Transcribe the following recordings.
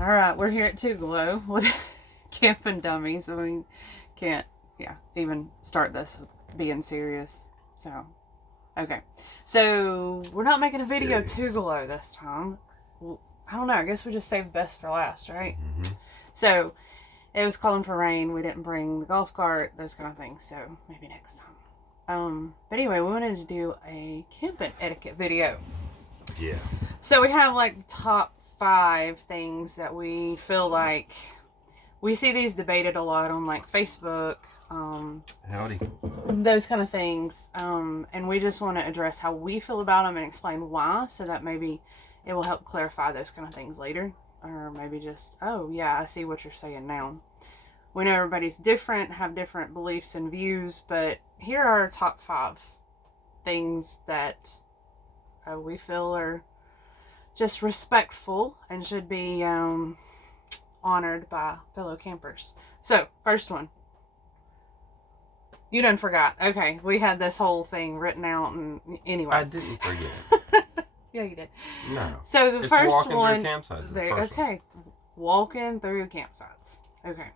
All right, we're here at Two Glow with camping dummies, so we can't, even start this with being serious. So, okay. So, we're not making a video Two Glow this time. Well, I don't know. I guess we just saved best for last, right? Mm-hmm. So, it was calling for rain. We didn't bring the golf cart, those kind of things. So, maybe next time. But anyway, we wanted to do a camping etiquette video. Yeah. So, we have like top 5 things that we feel like we see these debated a lot on like Facebook, Howdy. those kind of things, and we just want to address how we feel about them and explain why, so that maybe it will help clarify those kind of things later, or maybe just, oh yeah, I see what you're saying now. We know everybody's different, have different beliefs and views, but here are our top 5 things that we feel are just respectful and should be honored by fellow campers. So, first one. You done forgot. Okay, we had this whole thing written out, and anyway. I didn't forget. Yeah, you did. No. So the It's first walking one. through campsites is the There, first okay, walking through campsites. Okay.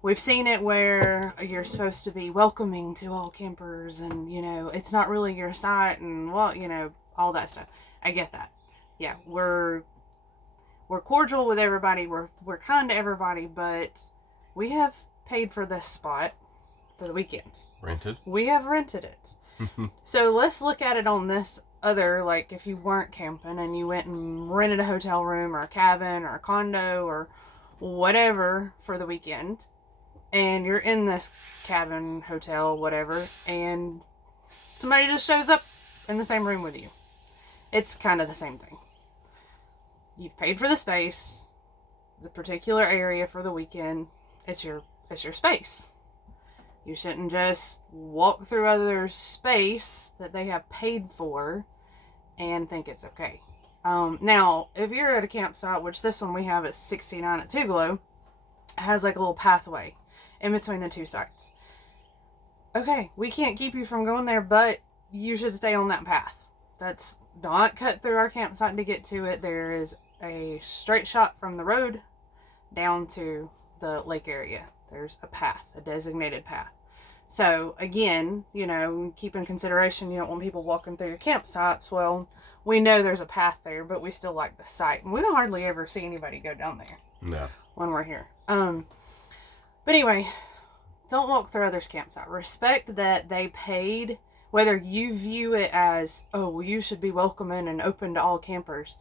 We've seen it where you're supposed to be welcoming to all campers, and it's not really your site, and all that stuff. I get that. Yeah, we're cordial with everybody. We're kind to everybody, but we have paid for this spot for the weekend. Rented. We have rented it. So let's look at it on this other, like if you weren't camping and you went and rented a hotel room or a cabin or a condo or whatever for the weekend, and you're in this cabin, hotel, whatever, and somebody just shows up in the same room with you. It's kind of the same thing. You've paid for the space, the particular area for the weekend. It's your space. You shouldn't just walk through other space that they have paid for and think it's okay. Now, if you're at a campsite, which this one we have at 69 at Two Glow, it has like a little pathway in between the two sites. Okay, we can't keep you from going there, but you should stay on that path. That's not cut through our campsite to get to it. There is a straight shot from the road down to the lake area. There's a path, a designated path. So again, keep in consideration, you don't want people walking through your campsites. Well, we know there's a path there, but we still like the site. And we don't hardly ever see anybody go down there. No. When we're here. But anyway, don't walk through others' campsite. Respect that they paid, whether you view it as, oh, well, you should be welcoming and open to all campers.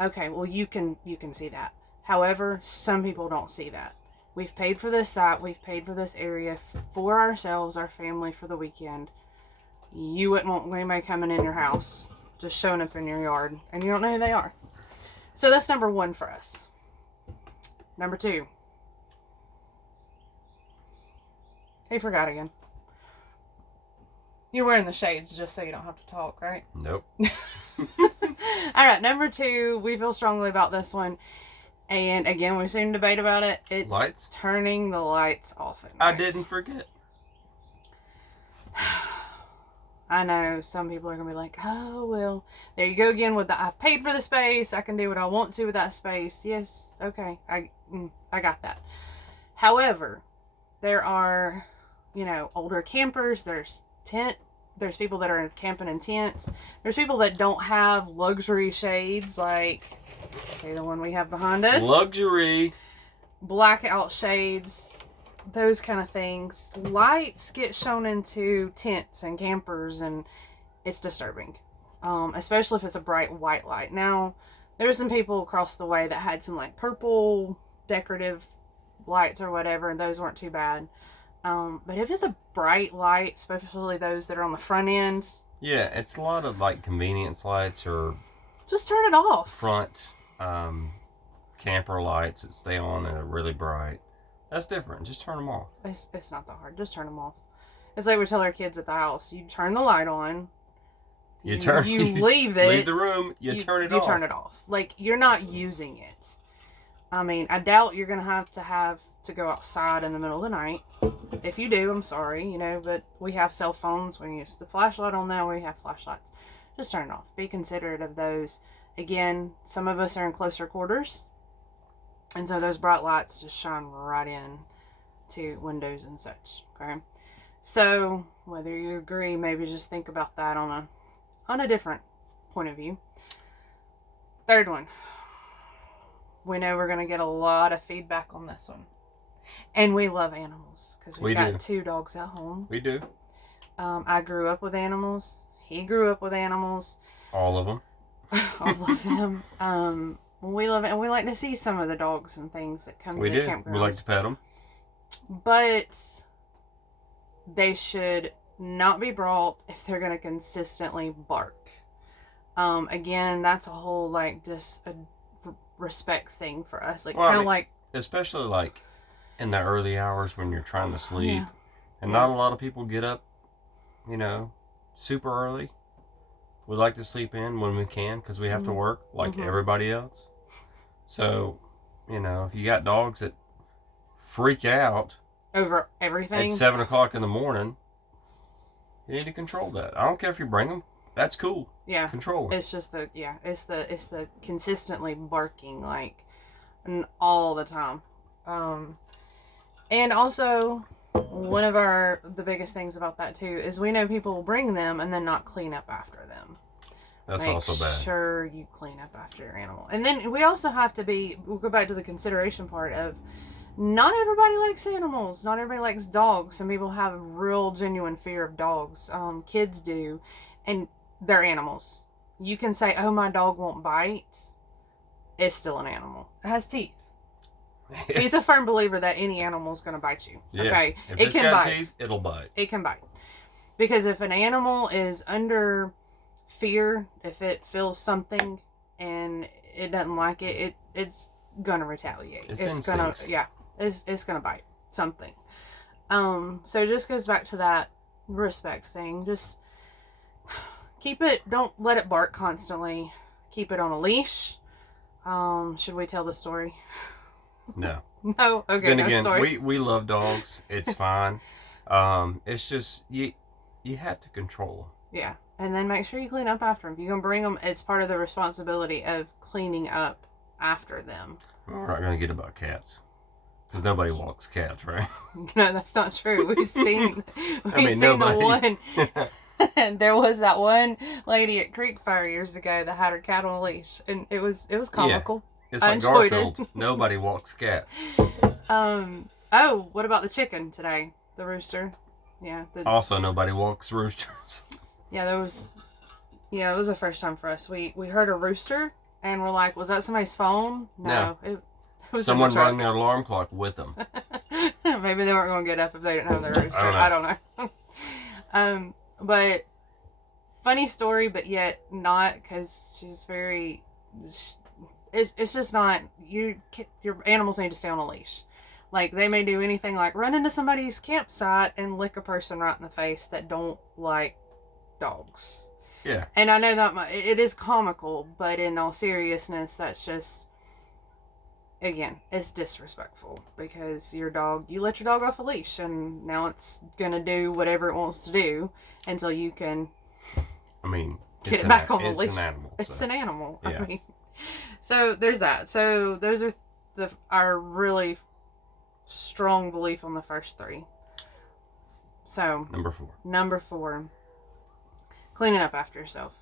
Okay, well, you can see that. However, some people don't see that. We've paid for this site. We've paid for this area for ourselves, our family, for the weekend. You wouldn't want anybody coming in your house, just showing up in your yard, and you don't know who they are. So that's number 1 for us. Number 2. He forgot again. You're wearing the shades just so you don't have to talk, right? Nope. All right, number 2. We feel strongly about this one. And again, we've seen debate about it. It's lights? Turning the lights off at night. I didn't forget. I know some people are going to be like, oh, well, there you go again with the, I've paid for the space. I can do what I want to with that space. Yes, okay, I got that. However, there are, older campers. There's people that are camping in tents. There's people that don't have luxury shades like, say the one we have behind us. Luxury. Blackout shades, those kind of things. Lights get shown into tents and campers, and it's disturbing. Especially if it's a bright white light. Now, there's some people across the way that had some like purple decorative lights or whatever, and those weren't too bad. But if it's a bright light, especially those that are on the front end. Yeah, it's a lot of like convenience lights or just turn it off. Front camper lights that stay on and are really bright. That's different. Just turn them off. It's not that hard. Just turn them off. It's like we tell our kids at the house. You turn the light on. You leave it. Leave the room. You turn it off. You turn it off. Like, you're not using it. I mean, I doubt you're going to have to go outside in the middle of the night. If you do, I'm sorry, but we have cell phones. We use the flashlight on that. We have flashlights. Just turn it off. Be considerate of those. Again, some of us are in closer quarters. And so those bright lights just shine right in to windows and such. Okay. So whether you agree, maybe just think about that on a different point of view. Third one. We know we're going to get a lot of feedback on this one. And we love animals because we've got 2 dogs at home. We do. I grew up with animals. He grew up with animals. All of them. All of them. We love it, and we like to see some of the dogs and things that come to the campgrounds. We like to pet them. But they should not be brought if they're going to consistently bark. Again, that's a whole, like, just a respect thing for us. Like, kind of like... Especially, like, in the early hours when you're trying to sleep. Yeah. And not a lot of people get up, super early. We like to sleep in when we can because we have to work like everybody else. So, if you got dogs that freak out over everything at 7 o'clock in the morning, you need to control that. I don't care if you bring them. That's cool. Yeah. Control it. It's just it's the consistently barking, like, all the time. And also, one of the biggest things about that too is we know people will bring them and then not clean up after them. That's also bad. Make sure you clean up after your animal. And then we also have to we'll go back to the consideration part of not everybody likes animals. Not everybody likes dogs. Some people have a real genuine fear of dogs. Kids do. And they're animals. You can say, oh, my dog won't bite. It's still an animal. It has teeth. He's a firm believer that any animal is going to bite you. Yeah. Okay? If it can bite. Teeth, it'll bite. It can bite. Because if an animal is under fear, if it feels something and it doesn't like it, it's going to retaliate. It's going to, it's going to bite something. So it just goes back to that respect thing. Just keep it, don't let it bark constantly. Keep it on a leash. Should we tell the story? No. No? Okay, then no again, story. we love dogs. It's fine. It's just, you have to control them. Yeah. And then make sure you clean up after them. If you're going to bring them, it's part of the responsibility of cleaning up after them. We're not going to get about cats. Because nobody walks cats, right? No, that's not true. We've seen the one. And there was that one lady at Creek Fire years ago that had her cat on a leash. And it was comical. Yeah. It's like Garfield. Nobody walks cats. Oh, what about the chicken today? The rooster? Yeah. Also, nobody walks roosters. Yeah, it was the first time for us. We heard a rooster, and we're like, was that somebody's phone? No. It was someone rang their alarm clock with them. Maybe they weren't going to get up if they didn't have their rooster. I don't know. But funny story, but yet not, because she's very... It's just not... Your animals need to stay on a leash. Like, they may do anything like run into somebody's campsite and lick a person right in the face that don't like dogs. Yeah. And I know that it is comical, but in all seriousness, that's just, again, it's disrespectful because you let your dog off a leash and now it's gonna do whatever it wants to do until you can get it back on the leash. It's an animal. Yeah. So there's that. So those are our really strong belief on the first 3. So number 4. Cleaning up after yourself.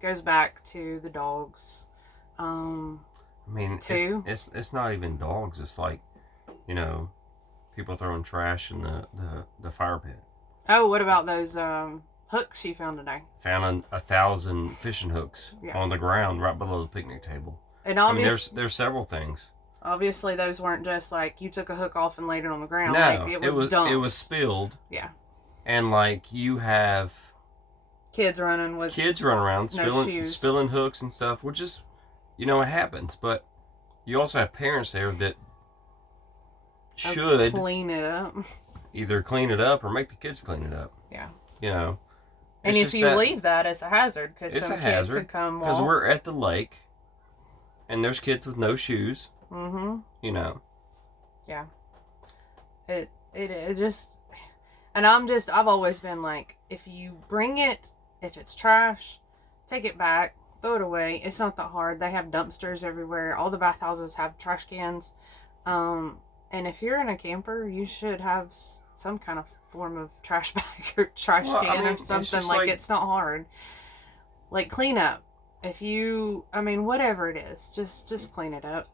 Goes back to the dogs. It's not even dogs. It's like, people throwing trash in the fire pit. Oh, what about those hooks you found today? Found 1,000 fishing hooks on the ground right below the picnic table. And there's several things. Obviously, those weren't just like you took a hook off and laid it on the ground. No, like, it was dumped. It was spilled. Yeah. And like you have kids running around spilling hooks and stuff, which is, it happens. But you also have parents there that should clean it up. Either clean it up or make the kids clean it up. Yeah. And if you leave that, it's a hazard because some kid could come walk. Because we're at the lake, and there's kids with no shoes. Mm-hmm. Yeah. It just, and I've always been like, if you bring it, if it's trash, take it back, throw it away. It's not that hard. They have dumpsters everywhere. All the bathhouses have trash cans. And if you're in a camper, you should have some kind of form of trash bag or trash can or something. Like, it's not hard. Like, clean up. If you, whatever it is, just clean it up.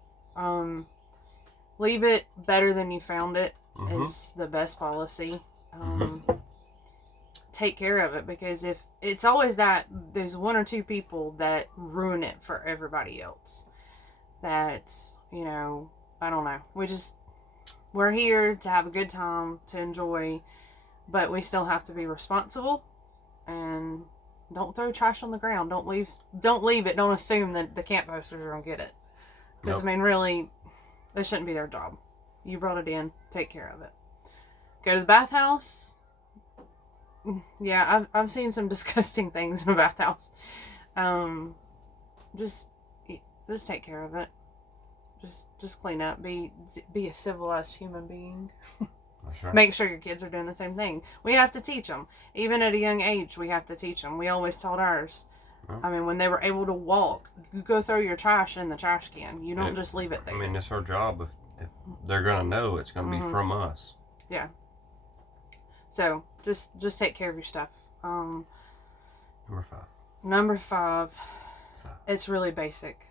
Leave it better than you found it is the best policy. Take care of it, because if it's always that there's one or two people that ruin it for everybody else. That, I don't know. We're here to have a good time, to enjoy, but we still have to be responsible, and don't throw trash on the ground. Don't leave it. Don't assume that the camp hosters are going to get it. Because, really, it shouldn't be their job. You brought it in. Take care of it. Go to the bathhouse. Yeah, I've seen some disgusting things in a bathhouse. Just take care of it. Just clean up. Be a civilized human being. That's right. Make sure your kids are doing the same thing. We have to teach them. Even at a young age, we have to teach them. We always taught ours. When they were able to walk, you go throw your trash in the trash can. You don't just leave it there. It's our job. If they're going to know, it's going to be from us. Yeah. So, just take care of your stuff. Number five. It's really basic.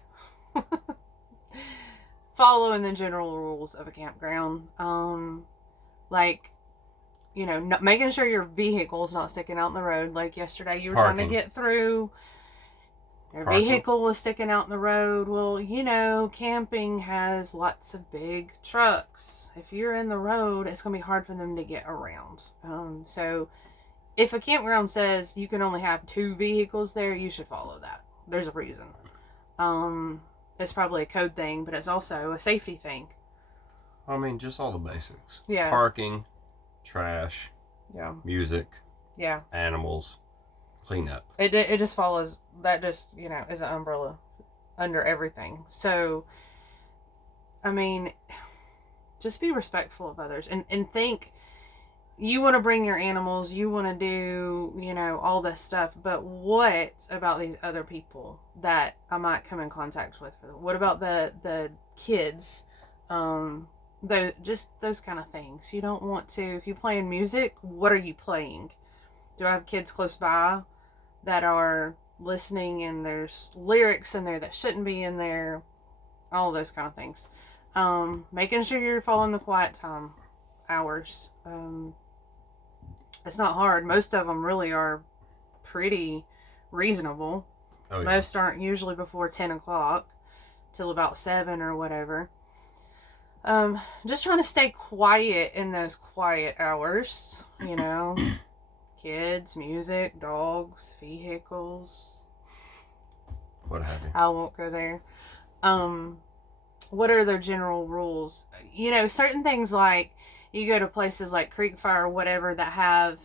Following the general rules of a campground. Making sure your vehicle's not sticking out in the road. Like yesterday, you were trying to get through. Your vehicle was sticking out in the road. Well, camping has lots of big trucks. If you're in the road, it's going to be hard for them to get around. So if a campground says you can only have 2 vehicles there, you should follow that. There's a reason. It's probably a code thing, but it's also a safety thing. Just all the basics. Yeah. Parking, trash, music, animals, clean up. It just follows, that just, is an umbrella under everything. So, just be respectful of others and think, you want to bring your animals, you want to do, all this stuff, but what about these other people that I might come in contact with? What about the kids? Just those kind of things. You don't want to, if you're playing music, what are you playing? Do I have kids close by that are listening and there's lyrics in there that shouldn't be in there? All those kind of things. Making sure you're following the quiet time hours. It's not hard. Most of them really are pretty reasonable. Most aren't usually before 10 o'clock till about 7 or whatever. Just trying to stay quiet in those quiet hours, kids, music, dogs, vehicles. What have you? I won't go there. What are their general rules? Certain things, like you go to places like Creek Fire or whatever that have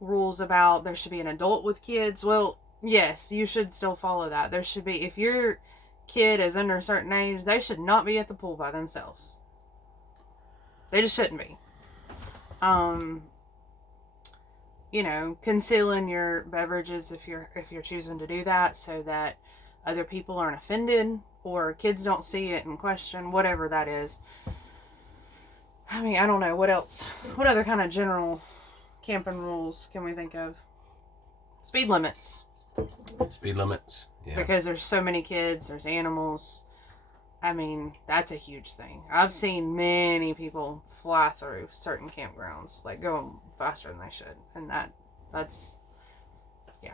rules about there should be an adult with kids. Well, yes, you should still follow that. There should be, if your kid is under a certain age, they should not be at the pool by themselves. They just shouldn't be. Concealing your beverages if you're choosing to do that, so that other people aren't offended or kids don't see it and question, whatever that is. I don't know. What else? What other kind of general camping rules can we think of? Speed limits. Yeah. Because there's so many kids, there's animals. That's a huge thing. I've seen many people fly through certain campgrounds, like going faster than they should. And that's a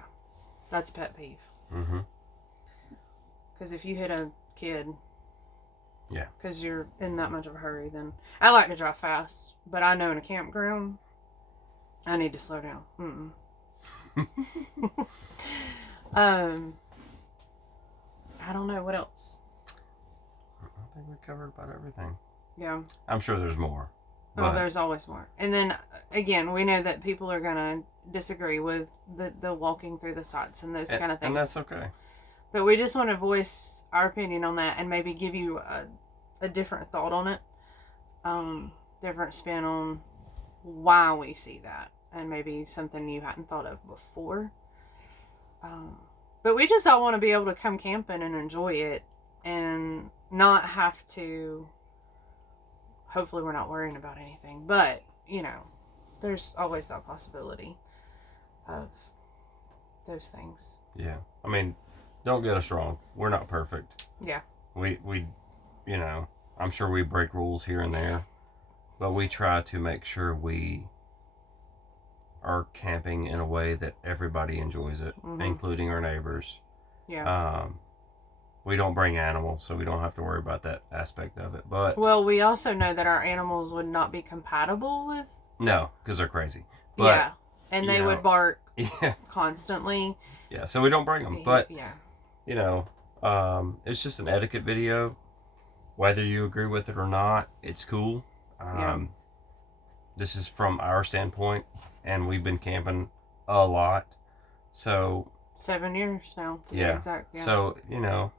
pet peeve. Mm-hmm. Because if you hit a kid, because you're in that much of a hurry, then I like to drive fast, but I know in a campground, I need to slow down. I don't know what else. I think we covered about everything. Yeah. I'm sure there's more. Oh, there's always more. And then, again, we know that people are going to disagree with the walking through the sites and those kind of things. And that's okay. But we just want to voice our opinion on that and maybe give you a different thought on it. Different spin on why we see that. And maybe something you hadn't thought of before. But we just all want to be able to come camping and enjoy it and not have to. Hopefully, we're not worrying about anything. But, you know, there's always that possibility of those things. Yeah. I mean, don't get us wrong. We're not perfect. Yeah. We you know, I'm sure we break rules here and there, but we try to make sure we are camping in a way that everybody enjoys it, including our neighbors. Yeah. We don't bring animals, so we don't have to worry about that aspect of it. But well, we also know that our animals would not be compatible with. No, because they're crazy. But, yeah, and they would bark yeah. constantly. Yeah, so we don't bring them. But yeah, you know, it's just an etiquette video. Whether you agree with it or not, it's cool. This is from our standpoint, and we've been camping a lot. So 7 years now. To yeah. Be exact. Yeah. So you know,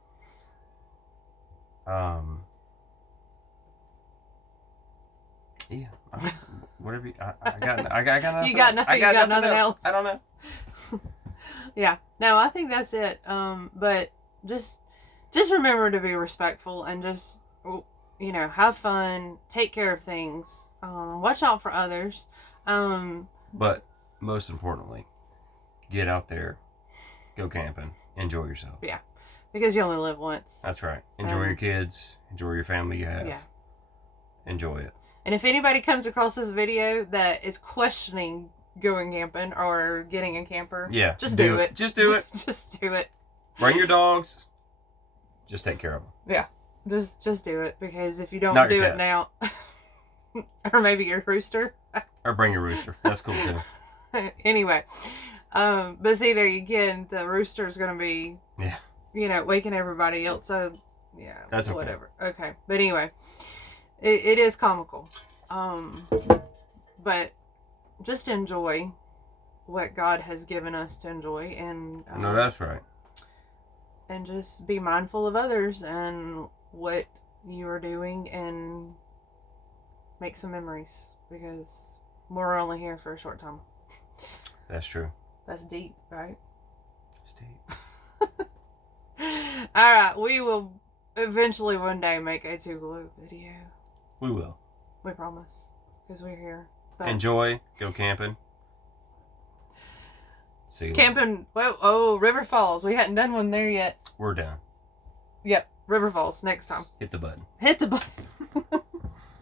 yeah. Whatever. I got nothing. You got nothing. I got nothing else. I don't know. Yeah. No, I think that's it. But just remember to be respectful and just, you know, have fun, take care of things, watch out for others. But most importantly, get out there, go camping, enjoy yourself. Yeah, because you only live once. That's right. Enjoy your kids, enjoy your family you have. Yeah. Enjoy it. And if anybody comes across this video that is questioning going camping or getting a camper, yeah, just do it. Just do it. Just do it. Bring your dogs. Just take care of them. Yeah, just do it, because if you don't Not do your it now, or maybe your rooster. Or bring your rooster. That's cool too. Anyway, but see, there again, the rooster's gonna be, yeah, you know, waking everybody else. So yeah, that's okay. Whatever. Okay, but anyway, it is comical, but just enjoy what God has given us to enjoy, and no, that's right. And just be mindful of others and what you are doing, and make some memories, because we're only here for a short time. That's true. That's deep, right? It's deep. All right, we will eventually one day make a Two Globe video. We will. We promise, because we're here. But enjoy. Go camping. See you camping. Oh, River Falls. We hadn't done one there yet. We're done. Yep, River Falls next time. Hit the button. Hit the button.